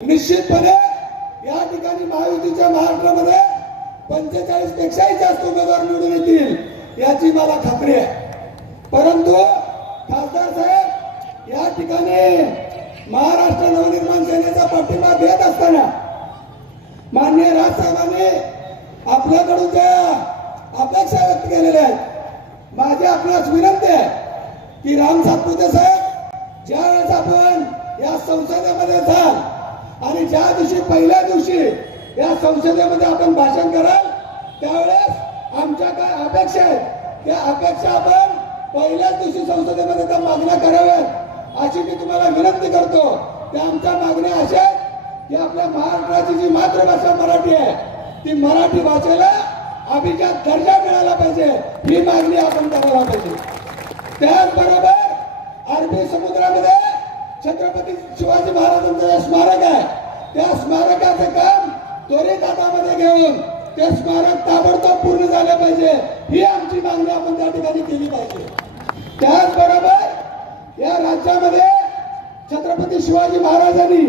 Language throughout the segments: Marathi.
निश्चितपणे या ठिकाणी महायुतीच्या महाराष्ट्रामध्ये पंचेचाळीस पेक्षाही जास्त उमेदवार निवडून येतील याची मला खात्री आहे. परंतु खासदार साहेब या ठिकाणी महाराष्ट्र नवनिर्माण सेनेचा पाठिंबा देत असताना माननीय राजसाहेबांनी आपल्याकडून ज्या अपेक्षा व्यक्त केलेल्या आहेत माझी आपणास विनंती आहे की राम सातपुते साहेब ज्या वेळेस आपण या संसदेमध्ये जा आणि ज्या दिवशी पहिल्या दिवशी या संसदेमध्ये आपण भाषण कराल त्यावेळेस आमच्या काय अपेक्षा आहेत? त्या अपेक्षा आपण पहिल्याच दिवशी संसदेमध्ये त्या मागण्या कराव्यात अशी मी तुम्हाला विनंती करतो. त्या आमच्या मागण्या अशा आहेत की आपल्या महाराष्ट्राची जी मातृभाषा मराठी आहे ती मराठी भाषेला अभिजात दर्जा मिळाला पाहिजे. ही मागणी आपण करायला पाहिजे. त्याचबरोबर अरबी समुद्रामध्ये छत्रपती शिवाजी महाराजांचं जे स्मारक आहे त्या स्मारकाचं काम त्वरित हातामध्ये घेऊन ते स्मारक ताबडतोब पूर्ण झालं पाहिजे ही आमची मागणी आपण त्या ठिकाणी केली पाहिजे. त्याचबरोबर या राज्यामध्ये छत्रपती शिवाजी महाराजांनी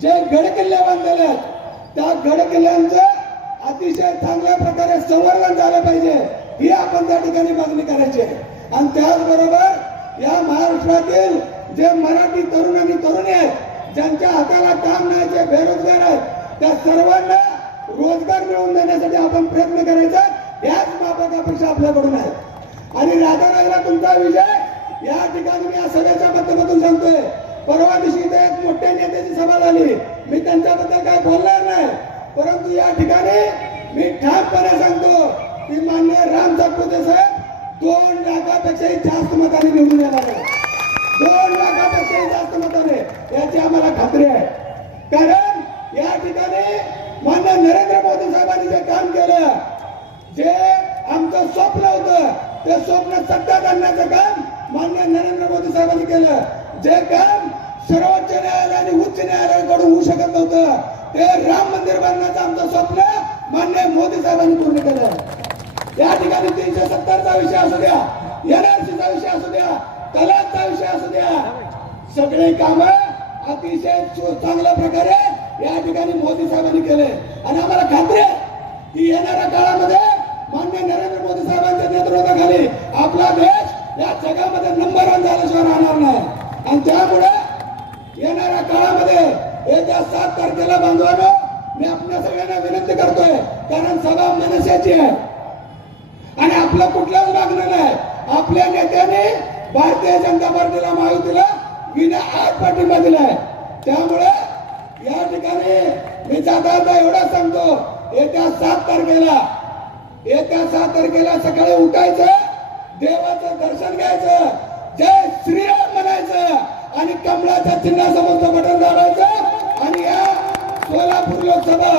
जे गड किल्ले बांधलेले आहेत त्या गड किल्ल्यांचं अतिशय चांगल्या प्रकारे संवर्धन झालं पाहिजे ही आपण त्या ठिकाणी मागणी करायची आहे. आणि त्याचबरोबर या महाराष्ट्रातील जे मराठी तरुण आणि तरुणी आहेत ज्यांच्या हाताला काम नाही जे बेरोजगार आहेत त्या सर्वांना रोजगार मिळवून देण्यासाठी आपण प्रयत्न करायचा याच माफक अपेक्षा आपल्याकडून आहे आणि राधानगरला तुमचा विजय या ठिकाणी मी या सगळ्याच्या माध्यमातून सांगतोय. परवा दिवशी इथे एक मोठ्या नेत्याची सभा झाली. मी त्यांच्याबद्दल काय बोलणार नाही. परंतु या ठिकाणी मी ठामपणे सांगतो की मान्य राम साहेब दोन लाखापेक्षाही जास्त मताने निवडून येणार आहे दोन लाखापेक्षाही जास्त मताने याची आम्हाला खात्री आहे. कारण या ठिकाणी मान्य नरेंद्र मोदी साहेबांनी जे काम केलं जे आमचं स्वप्न होतं ते स्वप्न सत्यात आणण्याचं काम मान्य नरेंद्र मोदी साहेबांनी केलं. जे काम सर्वोच्च न्यायालय आणि उच्च न्यायालयाकडून होऊ शकत नव्हतं ते राम मंदिर बांधण्याचं आमचं स्वप्न मान्य मोदी साहेबांनी पूर्ण केलं. या ठिकाणी तीनशे सत्तरचा विषय असू द्या एनआरसीचा विषय असू द्या तलाकचा विषय असू द्या सगळे काम अतिशय चांगल्या प्रकारे या ठिकाणी मोदी साहेबांनी केले. आणि आम्हाला खात्री आहे की येणाऱ्या काळामध्ये मान्य नरेंद्र मोदी साहेबांच्या नेतृत्वाखाली आपला देश या जगामध्ये नंबर वन झाल्याशिवाय राहणार नाही. आणि त्यामुळे येणाऱ्या काळामध्ये येत्या सात तारखेला बांधवानो मी आपल्या सगळ्यांना विनंती करतोय कारण सभा मनुष्याची आहे. आणि आपलं कुठलंच मागणं नाही. आपल्या नेत्याने भारतीय जनता पार्टीला महायुतीला हिने आज पाठिंबा दिलाय त्यामुळे या ठिकाणी मी जाता जाता एवढा सांगतो येत्या सात तारखेला येत्या सात तारखेला सकाळी उठायचं देवाचं दर्शन घ्यायचं जय श्रीराम म्हणायचं आणि कमळाच्या चिन्हासमोरचं बटन दाबायचं आणि या सोलापूर लोकसभा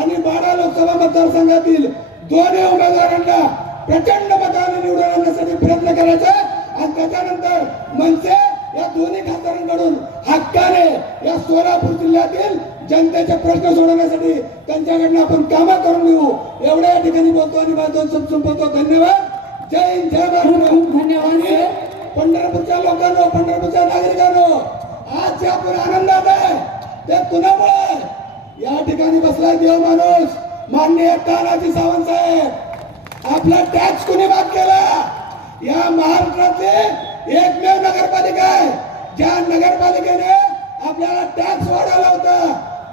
आणि बारा लोकसभा मतदारसंघातील दोन्ही उमेदवारांना प्रचंड मताने निवडून आणण्यासाठी प्रयत्न करायचा. आणि त्याच्यानंतर मनसे या दोन्ही खासदारांकडून हक्काने या सोलापूर जिल्ह्यातील जनतेचे प्रश्न सोडवण्यासाठी त्यांच्याकडनं आपण कामं करून घेऊ. एवढ्या या ठिकाणी बोलतो आणि माझं संपवतो धन्यवाद. जय हिंद जय महाराष्ट्र खूप धन्यवाद पंढरपूरच्या लोकांनो पंढरपूरच्या नागरिकांनो आज जे आपण आनंदात आहे ते कुणामुळे? या ठिकाणी बसलाय देव माणूस माननीय तानाजी सावंत साहेब. आपला टॅक्स कुणी माफ केला? या महाराष्ट्रातली एकमेव नगरपालिका आहे. ज्या नगरपालिकेने आपल्याला टॅक्स वाढवला होता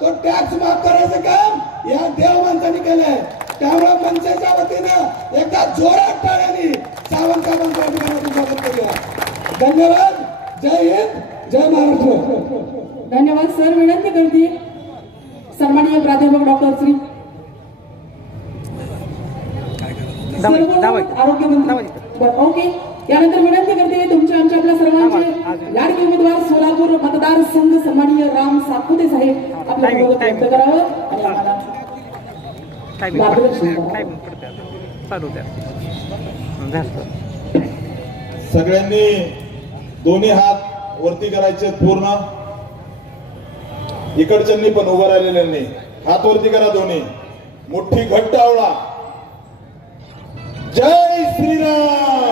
तो टॅक्स माफ करायचं काम या देव माणसाने केलंय. त्यामुळे मनसेच्या वतीनं एकदा जोरात टाळ्यांनी सावंत स्वागत करूया. धन्यवाद. जय हिंद जय महाराष्ट्र. धन्यवाद सर. विनंती करते. सन्माननीय प्राध्यापक डॉक्टर श्री आरोग्य मंत्री ओके. यानंतर विनंती करते तुमच्या आमच्या आपल्या सर्वांचे लाडके उमेदवार सोलापूर मतदारसंघ सन्माननीय राम सातपुते साहेब. आपल्या व्यक्त. करावं सगळ्यांनी दोन्ही हात वरती करायचे पूर्ण. इकडच्यांनी पण उभं राहिलेल्यांनी. हात वरती करा दोन्ही. मुठ्ठी घट्ट आवळा जय श्रीराम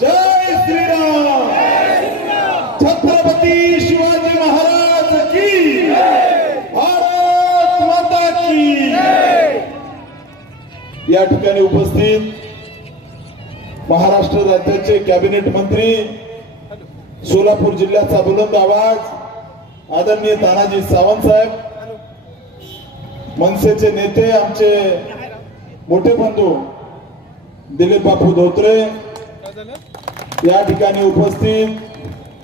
जय श्रीराम छत्रपती शिवाजी महाराज की या ठिकाणी उपस्थित महाराष्ट्र राज्याचे कॅबिनेट मंत्री सोलापूर जिल्ह्याचा बुलंद आवाज आदरणीय तानाजी सावंत साहेब मनसेचे नेते आमचे मोठे बंधू दिलीप बापू धोत्रे या ठिकाणी उपस्थित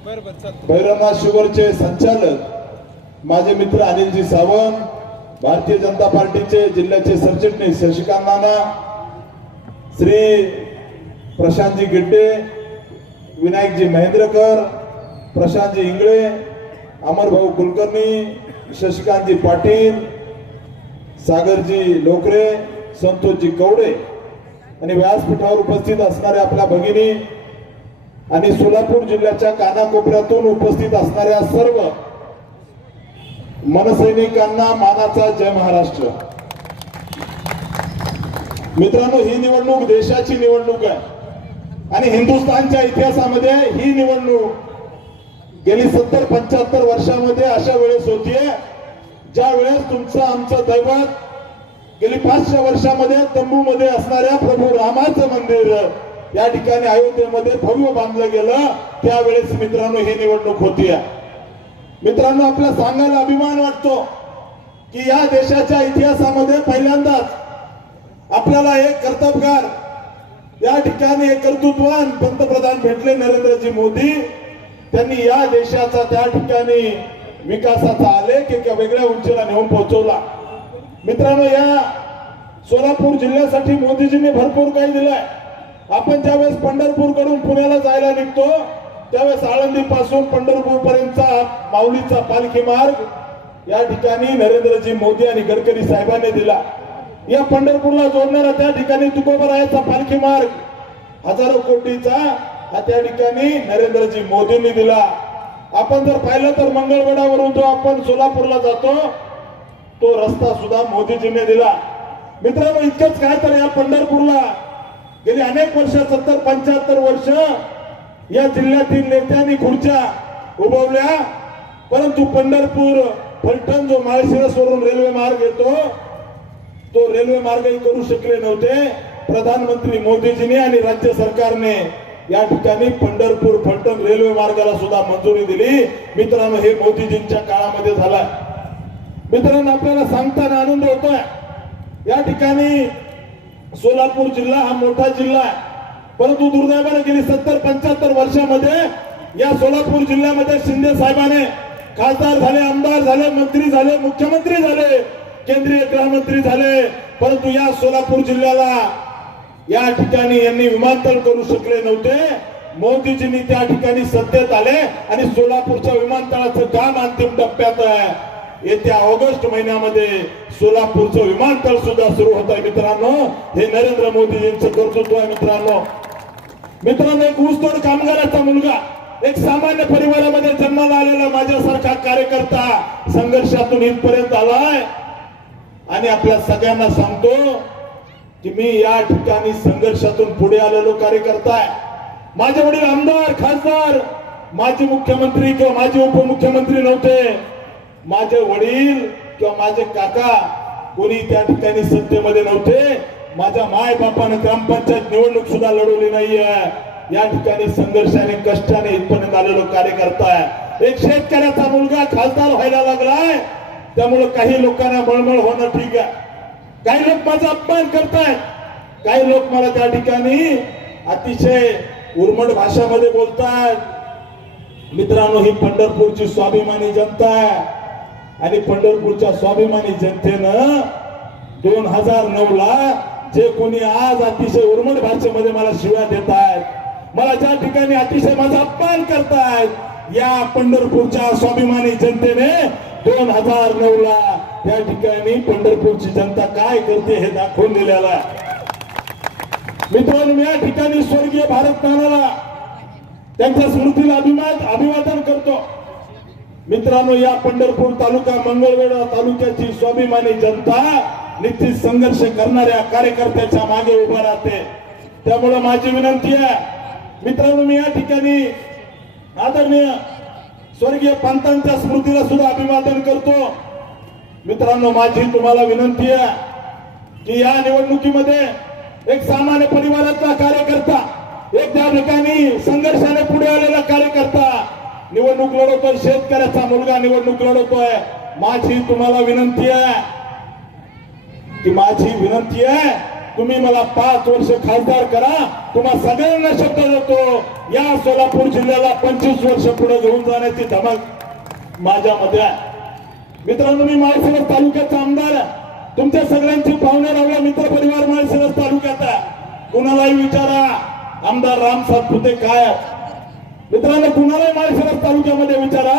भैरवनाथ शुगरचे संचालक माझे मित्र अनिलजी सावंत भारतीय जनता पार्टीचे जिल्ह्याचे सरचिटणीस शशिकांत नाना श्री प्रशांतजी गिड्डे विनायकजी महेंद्रकर प्रशांतजी इंगळे अमरभाऊ कुलकर्णी शशिकांतजी पाटील सागरजी लोकरे संतोषजी कवडे आणि व्यासपीठावर उपस्थित असणाऱ्या आपल्या भगिनी आणि सोलापूर जिल्ह्याच्या कानाकोपऱ्यातून उपस्थित असणाऱ्या सर्व मनसैनिकांना मानाचा जय महाराष्ट्र. मित्रांनो ही निवडणूक देशाची निवडणूक आहे. आणि हिंदुस्थानच्या इतिहासामध्ये ही निवडणूक गेली सत्तर पंच्याहत्तर वर्षामध्ये अशा वेळेस होतीये ज्या वेळेस तुमचं आमचं दैवत गेली पाचशे वर्षामध्ये तंबूमध्ये असणाऱ्या प्रभू रामाचं मंदिर या ठिकाणी अयोध्येमध्ये भव्य बांधलं गेलं. त्यावेळेस मित्रांनो ही निवडणूक होतीये. मित्रांनो आपला सांगायला अभिमान वाटतो की या देशाच्या इतिहासामध्ये पहिल्यांदाच आपल्याला एक कर्तबगार या ठिकाणी एक कर्तृत्वान पंतप्रधान भेटले नरेंद्रजी मोदी. त्यांनी या देशाचा त्या ठिकाणी विकासाचा आलेख एका वेगळ्या उंचीला नेऊन पोहोचवला. मित्रांनो या सोलापूर जिल्ह्यासाठी मोदीजींनी भरपूर काही दिलंय. आपण ज्यावेळेस पंढरपूरकडून पुण्याला जायला निघतो त्यावेळेस आळंदी पासून पंढरपूर पर्यंतचा माऊलीचा पालखी मार्ग या ठिकाणी नरेंद्रजी मोदी आणि गडकरी साहेबांनी दिला. या पंढरपूरला जोडणारा त्या ठिकाणी तुकोबरायाचा पालखी मार्ग हजारो कोटीचा हा त्या ठिकाणी नरेंद्रजी मोदींनी दिला. आपण जर पाहिलं तर मंगळवेढावरून जो आपण सोलापूरला जातो तो रस्ता सुद्धा मोदीजींनी दिला. मित्रांनो इतकंच काय तर या पंढरपूरला. गेली अनेक वर्ष सत्तर पंच्याहत्तर वर्ष या जिल्ह्यातील नेत्यांनी खुर्च्या उभवल्या. परंतु पंढरपूर फलटण जो माळशिरसवरून रेल्वे मार्ग येतो तो रेल्वे मार्गही करू शकले नव्हते. प्रधानमंत्री मोदीजींनी आणि राज्य सरकारने या ठिकाणी पंढरपूर फलटण रेल्वे मार्गाला सुद्धा मंजुरी दिली. मित्रांनो हे मोदीजींच्या काळामध्ये झालं मित्रांनो आपल्याला सांगताना आनंद होतोय. या ठिकाणी सोलापूर जिल्हा हा मोठा जिल्हा आहे. परंतु दुर्दैवाने गेली सत्तर पंच्याहत्तर वर्षामध्ये या सोलापूर जिल्ह्यामध्ये शिंदे साहेबाने खासदार झाले आमदार झाले मंत्री झाले मुख्यमंत्री झाले केंद्रीय गृहमंत्री झाले. परंतु या सोलापूर जिल्ह्याला या ठिकाणी यांनी विमानतळ करू शकले नव्हते. मोदीजींनी त्या ठिकाणी सत्तेत आले आणि सोलापूरच्या विमानतळाचं काम अंतिम टप्प्यात आहे येत्या ऑगस्ट महिन्यामध्ये सोलापूरचं विमानतळ सुद्धा सुरू होत आहे मित्रांनो. हे नरेंद्र मोदीजींचं कर्तृत्व आहे मित्रांनो. मित्रांनो एक ऊसतोड कामगाराचा मुलगा एक सामान्य परिवारामध्ये जन्माला आलेला माझ्यासारखा कार्यकर्ता संघर्षातून इथपर्यंत आलाय. आणि आपल्या सगळ्यांना सांगतो की मी या ठिकाणी संघर्षातून पुढे आलेलो कार्यकर्ता आहे. माझे वडील आमदार खासदार माजी मुख्यमंत्री किंवा माजी उपमुख्यमंत्री नव्हते. माझे वडील किंवा माझे काका कोणी त्या ठिकाणी सत्तेमध्ये नव्हते. माझ्या माय बापानं ग्रामपंचायत निवडणूक सुद्धा लढवली नाहीये. या ठिकाणी संघर्षाने कष्टाने इथपर्यंत आलेलो कार्यकर्ता आहे. एक शेतकऱ्याचा मुलगा खासदार व्हायला लागलाय. त्यामुळे काही लोकांना मळमळ होणं ठीक आहे. काही लोक माझा अपमान करतायत. काही लोक मला त्या ठिकाणी अतिशय उर्मट भाषामध्ये बोलतात मित्रांनो ही पंढरपूरची स्वाभिमानी जनता आहे. आणि पंढरपूरच्या स्वाभिमानी जनतेनं दोन हजार नऊ ला जे कोणी आज अतिशय उर्मट भाषेमध्ये मला शिव्या देत आहेत मला ज्या ठिकाणी अतिशय माझा अपमान करतायत या पंढरपूरच्या स्वाभिमानी जनतेने दोन हजार नऊ ला त्या ठिकाणी पंढरपूरची जनता काय करते हे दाखवून दिलेलं आहे. मित्रांनो या ठिकाणी स्वर्गीय भारत नानाला त्यांच्या स्मृतीला अभिमान अभिवादन करतो. मित्रांनो या पंढरपूर तालुका मंगळवेढा तालुक्याची स्वाभिमानी जनता निश्चित संघर्ष करणाऱ्या कार्यकर्त्याच्या मागे उभा राहते. त्यामुळे माझी विनंती आहे मित्रांनो मी या ठिकाणी आदरणीय स्वर्गीय पंतांच्या स्मृतीला सुद्धा अभिवादन करतो. मित्रांनो माझी तुम्हाला विनंती आहे की या निवडणुकीमध्ये एक सामान्य परिवारातला कार्यकर्ता एक त्या ठिकाणी संघर्षाने पुढे आलेला कार्यकर्ता निवडणूक लढवतोय शेतकऱ्याचा मुलगा निवडणूक लढवतोय माझी तुम्हाला विनंती आहे. की माझी विनंती आहे तुम्ही मला पाच वर्ष खासदार करा. तुम्हा सगळ्यांना शब्द देतो. या सोलापूर जिल्ह्याला पंचवीस वर्ष पुढे घेऊन जाण्याची धमक माझ्यामध्ये आहे. मित्रांनो मी माळशिरस तालुक्याचा आमदार तुमच्या सगळ्यांची पाहुणे रावला मित्र परिवार माळशिरस तालुक्यात कुणालाही विचारा आमदार राम सातपुते काय आहेत मित्रांनो कुणालाही माळशिरस तालुक्यामध्ये विचारा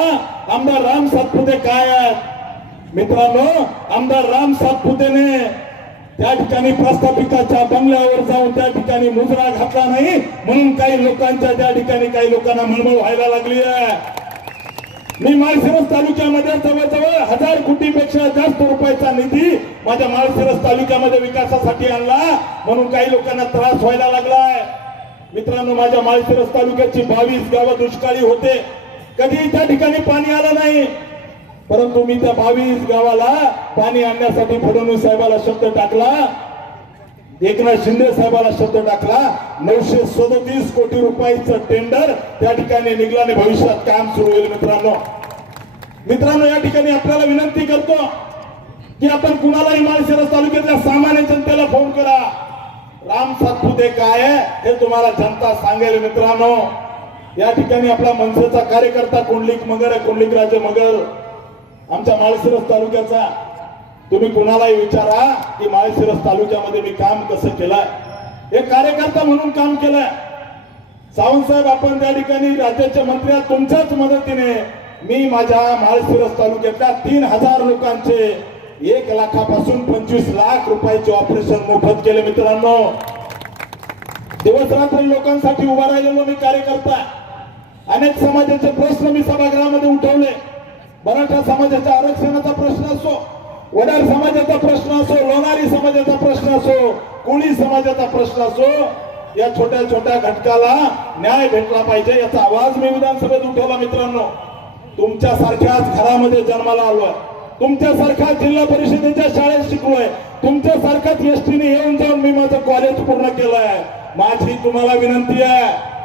आमदार राम सातपुते काय आहेत मित्रांनो आमदार राम सातपुतेने त्या ठिकाणी प्रस्थापिकाच्या बंगल्यावर जाऊन त्या ठिकाणी मुजरा घातला नाही म्हणून काही लोकांच्या त्या ठिकाणी काही लोकांना मळमळ व्हायला लागली आहे. मी माळशिरस तालुक्यामध्ये जवळजवळ हजार कोटीपेक्षा जास्त रुपयाचा निधी माझ्या माळशिरस तालुक्यामध्ये विकासासाठी आणला म्हणून काही लोकांना त्रास व्हायला लागलाय मित्रांनो माझ्या माळशिरस तालुक्याची बावीस गावं दुष्काळी होते. कधी त्या ठिकाणी पाणी आलं नाही. परंतु मी त्या बावीस गावाला पाणी आणण्यासाठी फडणवीस साहेबाला शब्द टाकला. एकनाथ शिंदे साहेबाला शब्द टाकला. नऊशे सदतीस कोटी रुपयाचं टेंडर त्या ठिकाणी निघलं आणि भविष्यात काम सुरू होईल मित्रांनो. मित्रांनो या ठिकाणी आपल्याला विनंती करतो की आपण कुणालाही माळशिरस तालुक्यातल्या सामान्य जनतेला फोन करा. राम सातपुते काय आहे हे तुम्हाला जनता सांगेल मित्रांनो. या ठिकाणी आपला मनसेचा कार्यकर्ता कुंडलिक मगर आहे कुंडलिक राजे मगर. आमच्या माळशिरस तालुक्याचा. तुम्ही कुणालाही विचारा की माळशिरस तालुक्यामध्ये मी काम कसं केलंय. एक कार्यकर्ता म्हणून काम केलंय. सावंतसाहेब आपण त्या ठिकाणी राज्याचे मंत्री आहात तुमच्याच मदतीने मी माझ्या माळशिरस तालुक्यातल्या तीन हजार लोकांचे एक लाखापासून पंचवीस लाख रुपयाचे ऑपरेशन मोफत केले मित्रांनो. दिवस रात्र लोकांसाठी उभा राहिलेलो मी कार्यकर्ता. अनेक समाजाचे प्रश्न मी सभागृहामध्ये उठवले. मराठा समाजाच्या आरक्षणाचा प्रश्न असो वडार समाजाचा प्रश्न असो लोणारी समाजाचा प्रश्न असो कोळी समाजाचा प्रश्न असो या छोट्या छोट्या घटकाला न्याय भेटला पाहिजे याचा आवाज मी विधानसभेत उठवला मित्रांनो. तुमच्या सारख्याच घरामध्ये जन्माला आलोय. तुमच्या सारख्या जिल्हा परिषदेच्या शाळेत शिकलोय. तुमच्या सारख्याच एसटीने येऊन जाऊन मी माझं कॉलेज पूर्ण केलंय. माझी तुम्हाला विनंती आहे.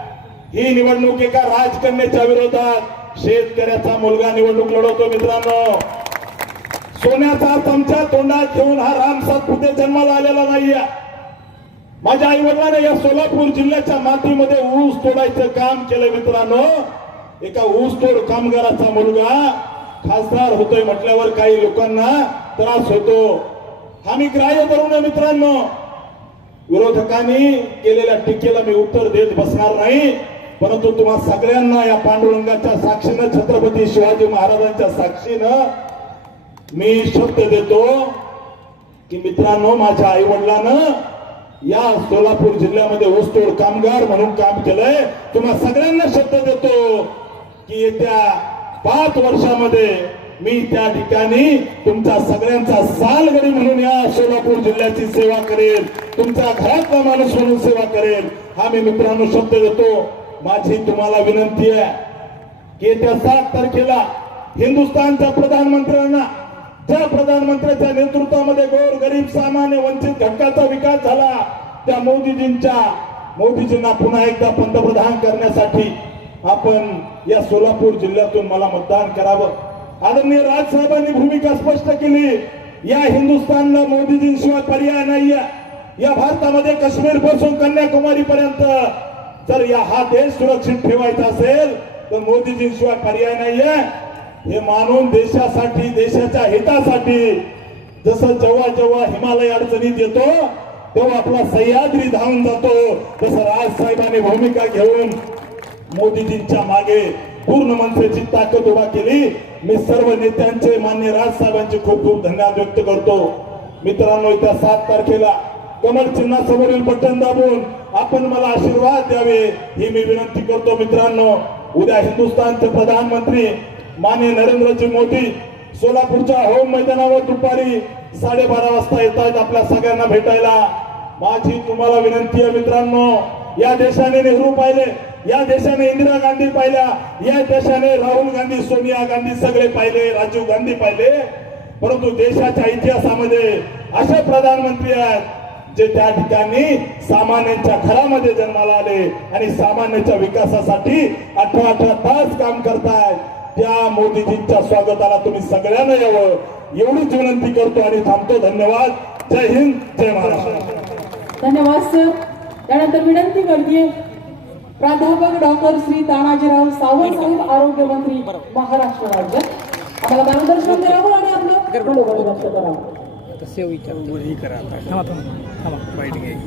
ही निवडणूक एका राजकन्याच्या विरोधात शेतकऱ्याचा मुलगा निवडणूक लढवतो मित्रांनो. सोन्याचा चमचा तोंडात घेऊन हा राम सातपुते जन्माला आलेला नाहीये. माझ्या आई वडिलांने या सोलापूर जिल्ह्याच्या मातीमध्ये ऊस तोडायचं काम केलं मित्रांनो. एका ऊस तोड कामगाराचा मुलगा खासदार होतोय म्हटल्यावर काही लोकांना त्रास होतो. हा मी ग्राह्य करू नये मित्रांनो. विरोधकांनी केलेल्या टीकेला मी उत्तर देत बसणार नाही. परंतु तुम्हा सगळ्यांना या पांडुरंगाच्या साक्षीनं छत्रपती शिवाजी महाराजांच्या साक्षीनं मी शब्द देतो की मित्रांनो माझ्या आई वडिलांना या सोलापूर जिल्ह्यामध्ये ऊसतोड कामगार म्हणून काम केलंय. तुम्हा सगळ्यांना शब्द देतो की येत्या पाच वर्षामध्ये मी त्या ठिकाणी तुमच्या सगळ्यांचा सालगडी म्हणून या सोलापूर जिल्ह्याची सेवा करेल. तुमच्या घरातला माणूस म्हणून सेवा करेल. हा मी मित्रांनो शब्द देतो. माझी तुम्हाला विनंती आहे की येत्या सात तारखेला हिंदुस्थानच्या प्रधानमंत्र्यांना ज्या प्रधानमंत्र्यांच्या नेतृत्वामध्ये गोर गरीब सामान्य वंचित घटकाचा विकास झाला त्या मोदीजींच्या मोदीजींना पुन्हा एकदा पंतप्रधान करण्यासाठी आपण या सोलापूर जिल्ह्यातून मला मतदान करावं. आदरणीय राजसाहेबांनी भूमिका स्पष्ट केली. या हिंदुस्थानला मोदीजींशिवाय पर्याय नाहीये. या भारतामध्ये काश्मीरपासून कन्याकुमारी पर्यंत जर या हा देश सुरक्षित ठेवायचा असेल तर मोदीजींशिवाय पर्याय नाहीये. हे मानून देशासाठी देशाच्या हितासाठी जसं जेव्हा जेव्हा हिमालय अडचणीत येतो तेव्हा आपला सह्याद्री धावून जातो. तसं राजसाहेबांनी भूमिका घेऊन मोदीजींच्या मागे पूर्ण मनसेची ताकद उभा केली. मी सर्व नेत्यांचे मान्य राजसाहेबांचे खूप खूप धन्यवाद व्यक्त करतो. मित्रांनो येत्या सात तारखेला कमल चिन्हासमोरील बटन दाबून आपण मला आशीर्वाद द्यावे ही मी विनंती करतो मित्रांनो. उद्या हिंदुस्थानचे प्रधानमंत्री माननीय नरेंद्रजी मोदी सोलापूरच्या होम मैदानावर दुपारी साडेबारा वाजता येत आहेत आपल्या सगळ्यांना भेटायला. माझी तुम्हाला विनंती आहे मित्रांनो या देशाने नेहरू पाहिले या देशाने इंदिरा गांधी पाहिल्या या देशाने राहुल गांधी सोनिया गांधी सगळे पाहिले राजीव गांधी पाहिले. परंतु देशाच्या इतिहासामध्ये असे प्रधानमंत्री आहेत जे त्या ठिकाणी सामान्यांच्या घरामध्ये जन्माला आले आणि सामान्यांच्या विकासासाठी अठरा अठरा तास काम करतायत त्या मोदीजींच्या स्वागताला तुम्ही सगळ्यांना यावं. एवढीच विनंती करतो आणि थांबतो. धन्यवाद. जय हिंद जय महाराष्ट्र. धन्यवाद सर. त्यानंतर विनंती करते प्राध्यापक डॉक्टर श्री तानाजीराव सावंत साहेब आरोग्य मंत्री महाराष्ट्र राज्य. आम्हाला मार्गदर्शन करावं आणि आपलं बरोबर लक्ष करावं. आता सेव विचार ही करा आता थांबा थांबा थांबा वाईट घ्यायची